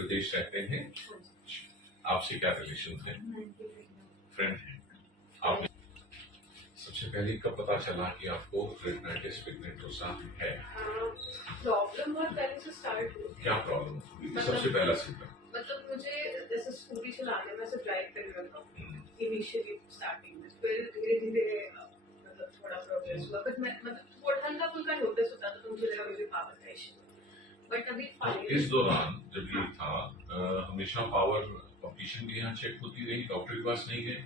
विदेश रहते हैं। आपसे क्या रिलेशन है? फ्रेंड है आप? सबसे पहले कब पता चला कि आपको रेटिनाइटिस पिगमेंटोसा है? प्रॉब्लम बहुत पहले से स्टार्ट हुई। क्या प्रॉब्लम हुई? सबसे पहला सिम्टम मतलब मुझे जैसे स्कूटी चलाने में से ड्राइव कर रहा था इनिशियली स्टार्टिंग में, फिर धीरे धीरे मतलब थोड़ा प्रोग्रेस हुआ, बट मैं मतलब थोड़ा हल्का फुल्का नोटिस होता था, तो मुझे लगा मेरे पावर का इशू। बट अभी इस दौरान जब ये था हमेशा पावर ऑप्टिशियन के यहाँ चेक होती रही, डॉक्टर के पास नहीं गए?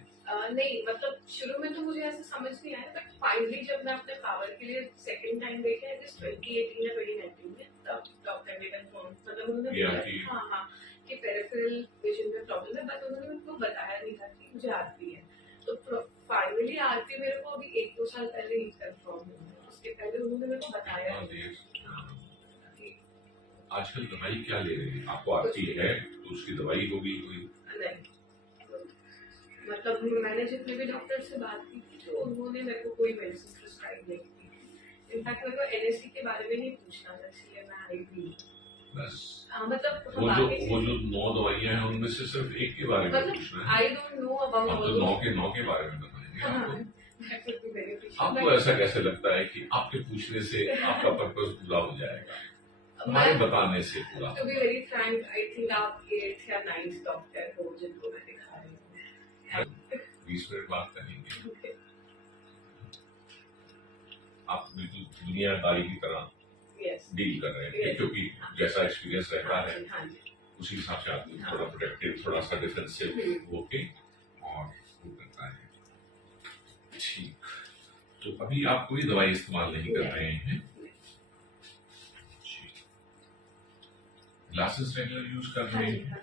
नहीं, मतलब शुरू में तो मुझे ऐसा समझ नहीं आया, बट फाइनली जब मैं अपने पावर के लिए सेकंड टाइम देखा है 2018 या 2019 में, तब डॉक्टर ने कंफर्म, मतलब उन्होंने बोला हाँ कि पेरिफेरल विजन में प्रॉब्लम है, बट उन्होंने उनको बताया नहीं था कि मुझे आरपी है। तो फाइनली आरपी मेरे को अभी 1-2 साल पहले ही कंफर्म हुआ, उसके पहले उन्होंने मेरे को बताया। आजकल दवाई क्या ले रही है? आपको आरपी है तो उसकी दवाई होगी कोई? नहीं, मतलब मैंने जितने भी डॉक्टर से बात की थी, तो उन्होंने मेरे को कोई मेडिसिन प्रिस्क्राइब नहीं की। इनफैक्ट मेरे को एनएससी के बारे में ही पूछना था, इसलिए मैं आई भी। बस मतलब वो जो 9 दवाइयां हैं उनमें से सिर्फ एक के बारे में पूछना है। आई डोंट नो अबाउट हम तो 9 के बारे में बताएंगे आपको। आपको ऐसा कैसे लगता है कि आपके पूछने से आपका पर्पस पूरा हो जाएगा? हमारे बताने से पूरा। To be very frank, I think आप 8th या 9th डॉक्टर हो जिनको मैं दिखा रही हूँ। 20 मिनट बात करेंगे। आप बिल्कुल दुनियादारी की तरह डील कर रहे हैं, क्योंकि जैसा एक्सपीरियंस रहता है उसी हिसाब से आदमी थोड़ा प्रोटेक्टिव, थोड़ा सा डिफेंसिव होके और वो करता है। ठीक, तो अभी आप कोई दवाई इस्तेमाल नहीं कर रहे हैं? ग्लासेस रेगुलर यूज कर रहे हैं?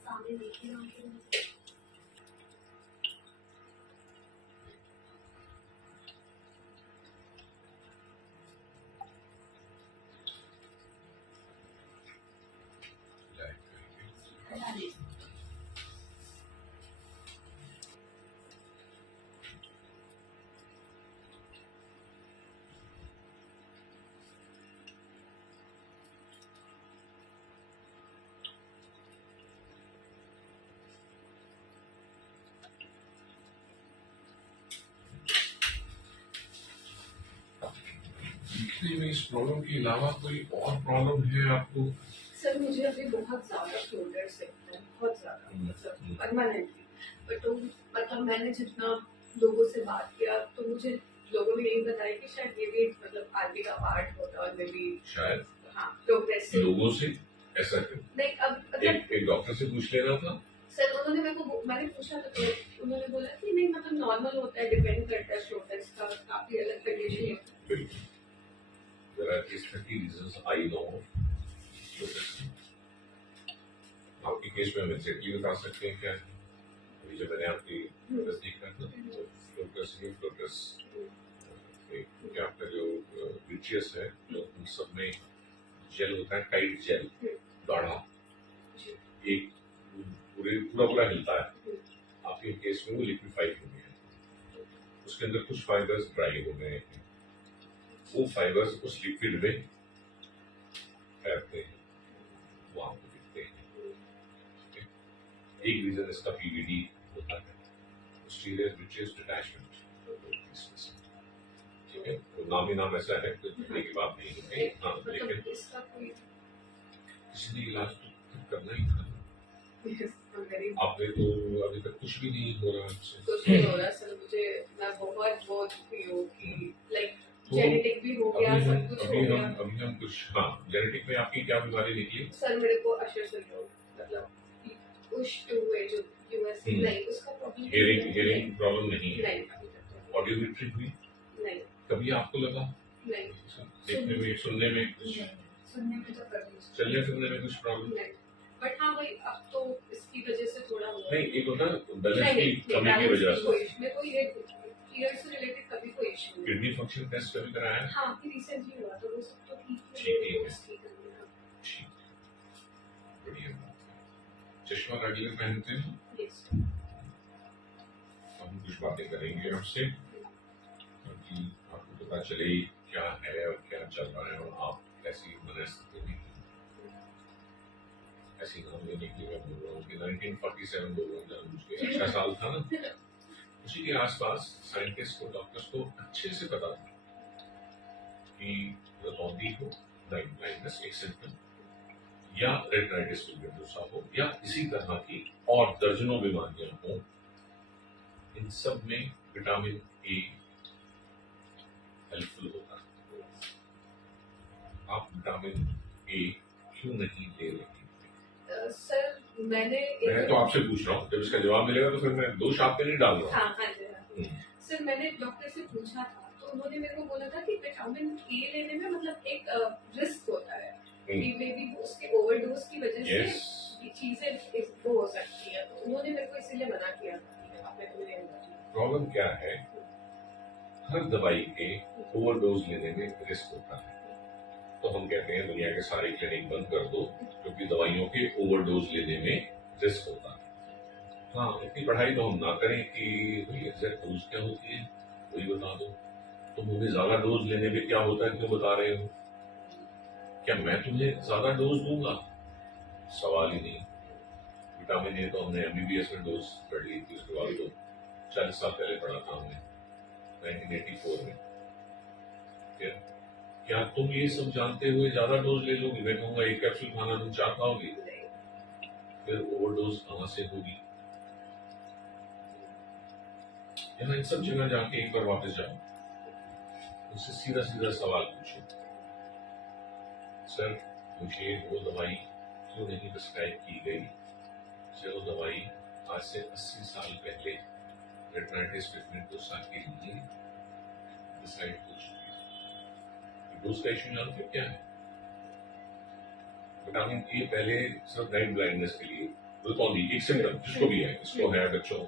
सामने देखिए इस प्रॉब्लम के अलावा कोई और प्रॉब्लम है आपको? सर मुझे अभी बहुत ज्यादा शोल्डर से बहुत ज्यादा, मतलब परमानेंटली। बट तो मतलब मैंने जितना लोगों से बात किया, तो मुझे लोगों ने यही बताया कि शायद ये भी मतलब आगे का पार्ट होता और मे बी शायद प्रोग्रेसिव। लोगों से ऐसा क्यों? नहीं, अब एक डॉक्टर से पूछ लेना था सर। उन्होंने मेरे को, मैंने पूछा था तो उन्होंने बोला कि नहीं, मतलब नॉर्मल होता है, डिपेंड करता है शोल्डर्स का, काफी अलग कंडीशन है। There are at least 50 reasons I know. आपके केस में हम एग्जैक्टली बता सकते हैं क्या? अभी जब मैंने आपकी तस्दीक कर दी, फ्लोकस क्या आपका जो विट्रियस है, तो उन सब में जेल होता है, टाइट जेल, गाढ़ा, एक पूरा हिलता है। आपके केस में वो लिक्विफाइड हो गया, उसके अंदर कुछ फाइबर्स ड्राई हो गए हैं, वो फाइबर्स उस लिक्विड में तैरते हैं, वो आपको दिखते हैं। एक रीजन इसका पीवीडी होता है, पोस्टीरियर विट्रियस डिटैचमेंट, ठीक है। तो नाम ही नाम ऐसा है तो दिखने की बात नहीं होगी। हाँ, लेकिन किसी ने इलाज तो करना ही था। आपने तो अभी तक कुछ भी नहीं हो रहा। कुछ नहीं हो रहा सर, मुझे मैं बहुत दुखी हूँ कि लाइक जेनेटिक भी हो गया, सब कुछ हो गया। अभी हम कुछ, हाँ, जेनेटिक में आपकी क्या बीमारी निकली? सर मेरे को अशर सिंड्रोम, मतलब पुश-2 है जो यूएस नहीं, उसका प्रॉब्लम हियरिंग प्रॉब्लम नहीं है? नहीं। ऑडियोमेट्री हुई? नहीं। कभी आपको लगा? नहीं। देखने में, सुनने में कुछ? सुनने में तो प्रॉब्लम, चलने फिरने में कुछ प्रॉब्लम? नहीं। बट हाँ भाई, अब तो इसकी वजह से थोड़ा हुआ। नहीं, एक होता है बैलेंस की कमी की वजह से। मेरे को ये ईयर से रिलेटेड कभी कोई इशू नहीं। किडनी फंक्शन टेस्ट कभी कराया? हाँ, कि रिसेंटली हुआ, तो वो सब तो ठीक है। ठीक, बढ़िया बात है। चश्मा रेगुलर पहनते हो? यस। हम कुछ बातें करेंगे आपसे ताकि आपको पता चले क्या है और क्या चल रहा है और आप कैसी मनस्थिति में ऐसी नाम लेने के लिए मैं बोल रहा हूँ कि 1947 बोल रहा हूँ जानबूझ के अच्छा साल था ना, उसी के आसपास साइंटिस्ट को डॉक्टर्स को अच्छे से पता था कि रतौंधी हो, ब्लाइंडनेस एक सिम्टम, या रेटिनाइटिस पिगमेंटोसा हो, या इसी तरह की और दर्जनों बीमारियां हो, इन सब में विटामिन ए हेल्पफुल होता है। आप विटामिन ए क्यों नहीं ले रहे? सर मैं तो आपसे पूछ रहा हूँ, जब इसका जवाब मिलेगा तो फिर मैं दोष आप पे नहीं डाल रहा हूँ। हाँ। सर मैंने डॉक्टर से पूछा था तो उन्होंने मेरे को बोला था कि विटामिन ए लेने में मतलब एक रिस्क होता है कि मे बी उसके ओवरडोज की वजह से चीजें वो हो सकती है, तो उन्होंने मेरे को इसीलिए मना किया था। प्रॉब्लम क्या है, हर दवाई के ओवरडोज लेने में रिस्क होता है, तो हम कहते हैं दुनिया के सारे क्लिनिक बंद कर दो क्योंकि दवाइयों के ओवरडोज लेने में रिस्क होता है। हाँ, इतनी पढ़ाई तो हम ना करें कि भाई एग्जैक्ट डोज क्या होती है वही बता दो, तो मुझे ज्यादा डोज लेने में क्या होता है क्यों बता रहे हो? क्या मैं तुम्हें ज्यादा डोज दूंगा? सवाल ही नहीं। विटामिन ए तो हमने एमबीबीएस में डोज पढ़ ली थी, उसके बाद तो 40 साल पहले पढ़ा था हमने 1984 में। क्या तुम ये सब जानते हुए ज्यादा डोज ले लोगी? मैं कहूंगा एक कैप्सूल खाना तुम 4 खाओगी, फिर ओवरडोज कहां से होगी? यहाँ इन सब जगह जाके एक बार वापस जाओ, उससे सीधा सीधा सवाल पूछो, सर मुझे वो दवाई क्यों नहीं प्रिस्क्राइब की गई जो दवाई आज से 80 साल पहले रेटिनाइटिस पिगमेंटोसा के लिए डिसाइड हो चुकी है? डोज का इश्यू जानते क्या है? विटामिन ए पहले सिर्फ नाइट ब्लाइंडनेस के लिए, रतौंधी एक सिम्टम जिसको भी है, इसको है बच्चों,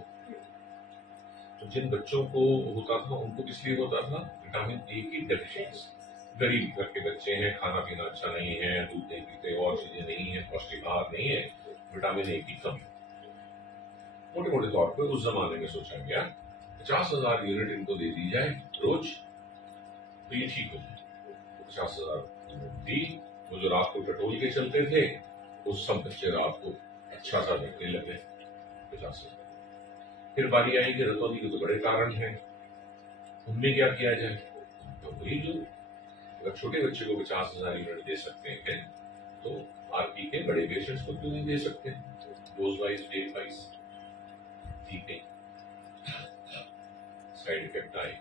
तो जिन बच्चों को होता था उनको किस लिए होता था? विटामिन ए की डेफिशिएंसी। गरीब घर के बच्चे हैं, खाना पीना अच्छा नहीं है, दूध नहीं पीते, और चीजें नहीं है, पौष्टिक आहार नहीं है, विटामिन ए की कमी। मोटे मोटे तौर पर उस जमाने में सोचा गया 50,000 यूनिट इनको दे दी जाए रोज तो ये ठीक हो जाए। 50,000 यूनिट दी, वो जो रात को टटोल के चलते थे वो सब बच्चे रात को अच्छा सा देखने लगे। 50,000। फिर बारी आई कि रतौंधी के तो बड़े कारण हैं, उनमें क्या किया जाए? तो वही जो अगर छोटे बच्चे को 50,000 यूनिट दे सकते हैं तो आरपी के बड़े पेशेंट्स को क्यों नहीं दे सकते? Dose wise, date wise. ठीक है, साइड इफेक्ट आए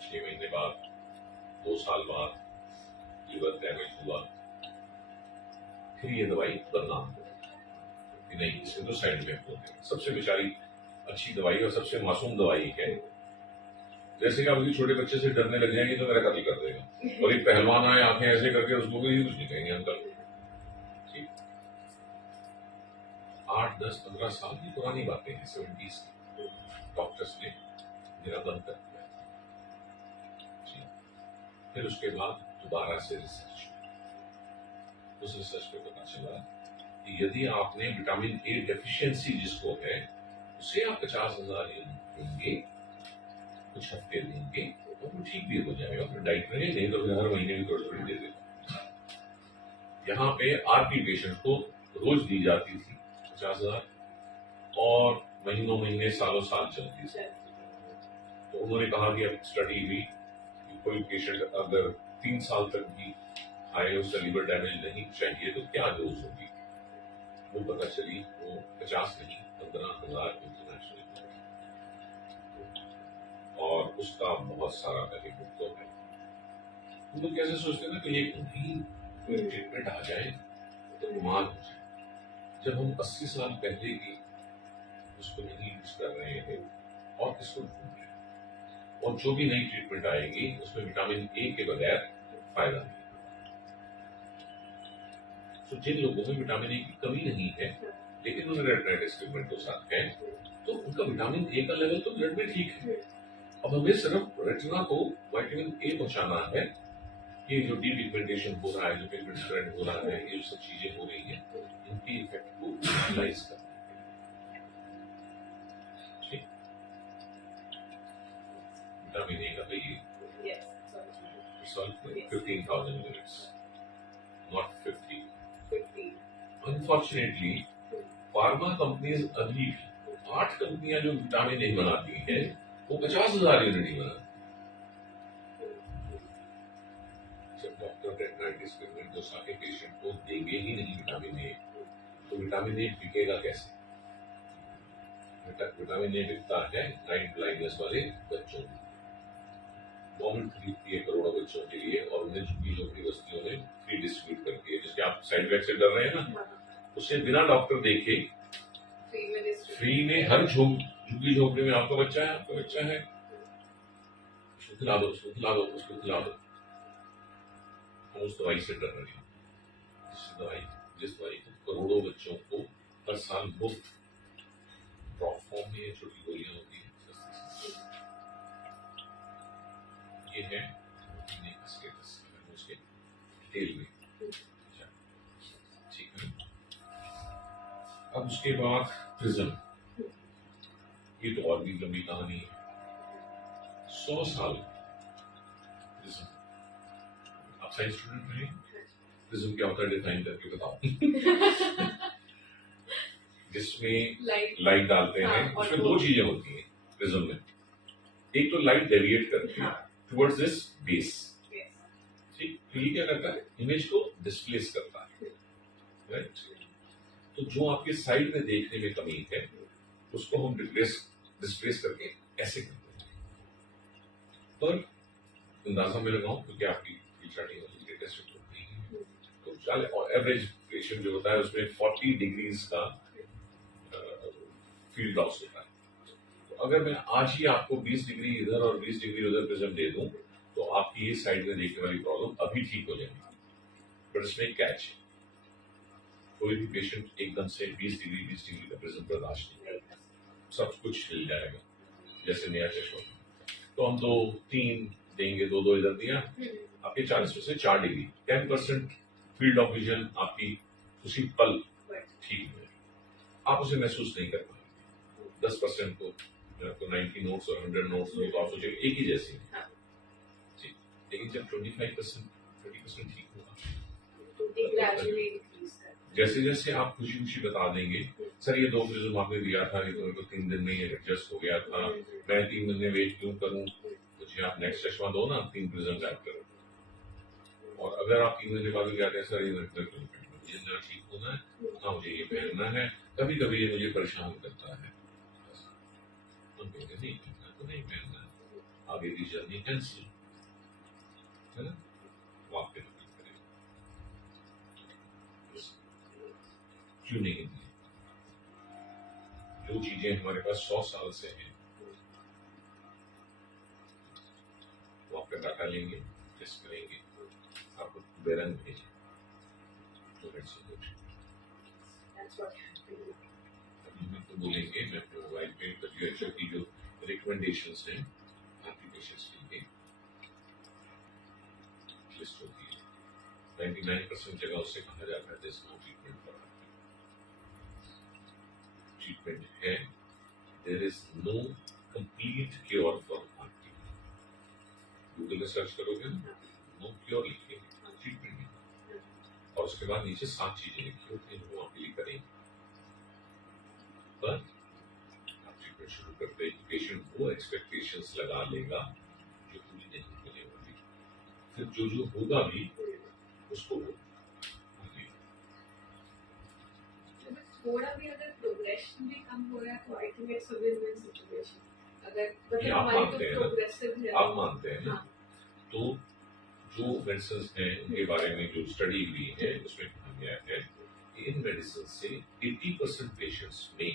6 महीने बाद, 2 साल बाद लिवर डैमेज हुआ, फिर ये दवाई बदनाम हो कि नहीं इससे तो साइड इफेक्ट होते हैं। सबसे बेचारी अच्छी दवाई और सबसे मासूम दवाई है, जैसे कि आप किसी छोटे बच्चे से डरने लग जाएंगे तो मेरा कत्ल कर देगा, और एक पहलवान आए आंखें ऐसे करके उसको भी कुछ नहीं कहेंगे अंकल। ठीक, 8, 10, 15 साल की पुरानी बातें हैं, 70s की। डॉक्टर्स ने मेरा बंद कर दिया। फिर उसके बाद दोबारा से रिसर्च, उस रिसर्च में पता चला कि यदि आपने विटामिन ए डेफिशिएंसी जिसको है उसे आप 50,000 देंगे, कुछ हफ्ते देंगे तो वो ठीक भी हो जाएगा। फिर डाइट में नहीं तो फिर हर महीने भी थोड़ी थोड़ी दे देगा। यहाँ पे आरपी पेशेंट को रोज दी जाती थी 50,000 और महीनों महीने सालों साल चलती थी। तो उन्होंने कहा कि अब स्टडी हुई कि कोई पेशेंट अगर 3 साल तक भी आए, उसका लिवर डैमेज नहीं चाहिए तो क्या डोज होगी? वो पता चली वो 50 नहीं 15,000 इंटरनेशनल, और उसका बहुत सारा बेनिफिट तो है। हम लोग कैसे सोचते हैं ना कि एक कोई ट्रीटमेंट आ जाए तो कमाल हो जाए। जब हम 80 साल पहले की उसको नहीं यूज कर रहे हैं और इसको ढूंढ रहे हैं, और जो भी नई ट्रीटमेंट आएगी उसमें विटामिन ए के बगैर फायदा नहीं। तो जिन लोगों में विटामिन ए की कमी नहीं है लेकिन उन्हें रेटिनाइटिस पिगमेंटोसा है तो उनका विटामिन ए का लेवल तो ब्लड में ठीक है। अब हमें सिर्फ रेटिना को विटामिन ए पहुंचाना है। ये जो डीपिगमेंटेशन हो रहा है, जो पिगमेंट स्प्रेड हो रहा है, ये सब चीजें हो रही है, इनकी इफेक्ट को यूटिलाइज करना है। विटामिन ए का चाहिए Yes. Solve 15,000 units, not 50. 50. Unfortunately pharma companies अभी भी 8 कंपनियां जो विटामिन ए बनाती हैं वो 50,000 यूनिट ही बनाती. जब डॉक्टर टेक्नाइटिस के जो सारे पेशेंट को देंगे ही नहीं विटामिन ए, तो विटामिन ए बिकेगा कैसे? विटामिन ए बिकता है नाइट ब्लाइंडनेस वाले बच्चों में. गवर्नमेंट खरीदती है करोड़ों बच्चों के लिए और उन्हें झुग्गी झोपड़ी बस्तियों में फ्री डिस्ट्रीब्यूट करती है. जिसके आप साइड इफेक्ट से डर रहे हैं ना, उसे बिना डॉक्टर देखे फ्री में हर झुग्गी झोपड़ी में आपका बच्चा है, आपका बच्चा है, उसको खिला दो, उसको खिला दो, उसको खिला दो. हम उस दवाई से डर रहे हैं जिस दवाई को करोड़ों बच्चों को हर साल मुफ्त ड्रॉप फॉर्म में छोटी गोलियां होती है. ये है स्टेटस उसके डिटेल में. ठीक है. अब उसके बाद प्रिज्म, ये तो और भी लंबी कहानी है. 100 साल प्रिज्म. आप साइंस स्टूडेंट रहे, प्रिज्म क्या होता है डिफाइन करके बताओ. जिसमें लाइट डालते हैं, उसमें 2 चीजें होती हैं प्रिज्म में. एक तो लाइट डेविएट करती है टुवर्ड्स दिस बेस. ठीक, तो ये क्या करता है, इमेज को डिस्प्लेस करता है. राइट. तो जो आपके साइड में देखने में कमी है उसको हम डिस्प्लेस करके ऐसे करते हैं. पर अंदाजा में लगाऊं क्योंकि आपकी स्टार्टिंग लेटेस्ट होती है, तो चल और एवरेज पेशेंट जो होता है उसमें 40 डिग्रीज का फील्ड लॉस होता है. तो अगर मैं आज ही आपको 20 डिग्री इधर और 20 डिग्री उधर प्रिज्म दे दूं तो आपकी ये साइड में देखने वाली प्रॉब्लम अभी ठीक हो जाएगी. बट इसमें एक कैच है, कोई भी पेशेंट एकदम से 20 डिग्री का प्रिज्म बर्दाश्त नहीं करेगा. सब कुछ हिल जाएगा जैसे नया चश्मा. तो हम 2-3 देंगे, 2 इधर दिया, आपके 40 में से 4 डिग्री 10% फील्ड ऑफ विजन आपकी उसी पल ठीक है. आप उसे महसूस नहीं कर पाएंगे. 10% को 90 नोट्स और 100 नोट्स तो आप सोचेंगे एक ही जैसी है. लेकिन जब 30% ठीक होगा, जैसे जैसे आप खुशी खुशी बता देंगे सर ये 2 प्रिज्म आपने दिया था, ये तो मेरे को 3 दिन में ही एडजस्ट हो गया था, मैं 3 महीने वेट क्यों करूं, मुझे आप नेक्स्ट चश्मा दो ना, 3 प्रिज्म ऐड करो. और अगर आप 3 महीने बाद कहते हैं सर ये मुझे ना ठीक होना है, ना मुझे ये पहनना है, कभी कभी ये मुझे परेशान करता है, हम कहते नहीं पहनना तो नहीं पहनना है, आगे की जर्नी कैंसिल है ना. वापस क्यों नहीं है? जो चीजें हमारे पास 100 साल से हैं वो आपका डाटा लेंगे, टेस्ट करेंगे, आपको बेरंग भेजें तो हमें तो बोलेंगे मैं अपने मोबाइल पे WHO की जो रिकमेंडेशंस हैं आपकी पेशेंट्स के लिए लिस्ट होती है. 99% जगह उससे कहा जाता है this no treatment for treatment है. There is no complete cure for arty. Google में सर्च करोगे नो क्योर लिखेंगे, ट्रीटमेंट नहीं. और उसके बाद नीचे 7 चीजें लिखी होती हैं वो आपके लिए करेंगे. पर आप ट्रीटमेंट शुरू करते ही पेशेंट वो एक्सपेक्टेशंस लगा लेगा जो पूरी नहीं होने वाली. फिर जो होगा भी उसको थोड़ा भी अगर प्रोग्रेशन भी कम हो रहा है तो I think it's a win win situation. अगर मतलब हमारी तो प्रोग्रेसिव है, आप मानते हैं ना. तो जो मेडिसिन हैं उनके बारे में जो स्टडी हुई है उसमें कहा गया है कि इन मेडिसिन से 80% पेशेंट्स में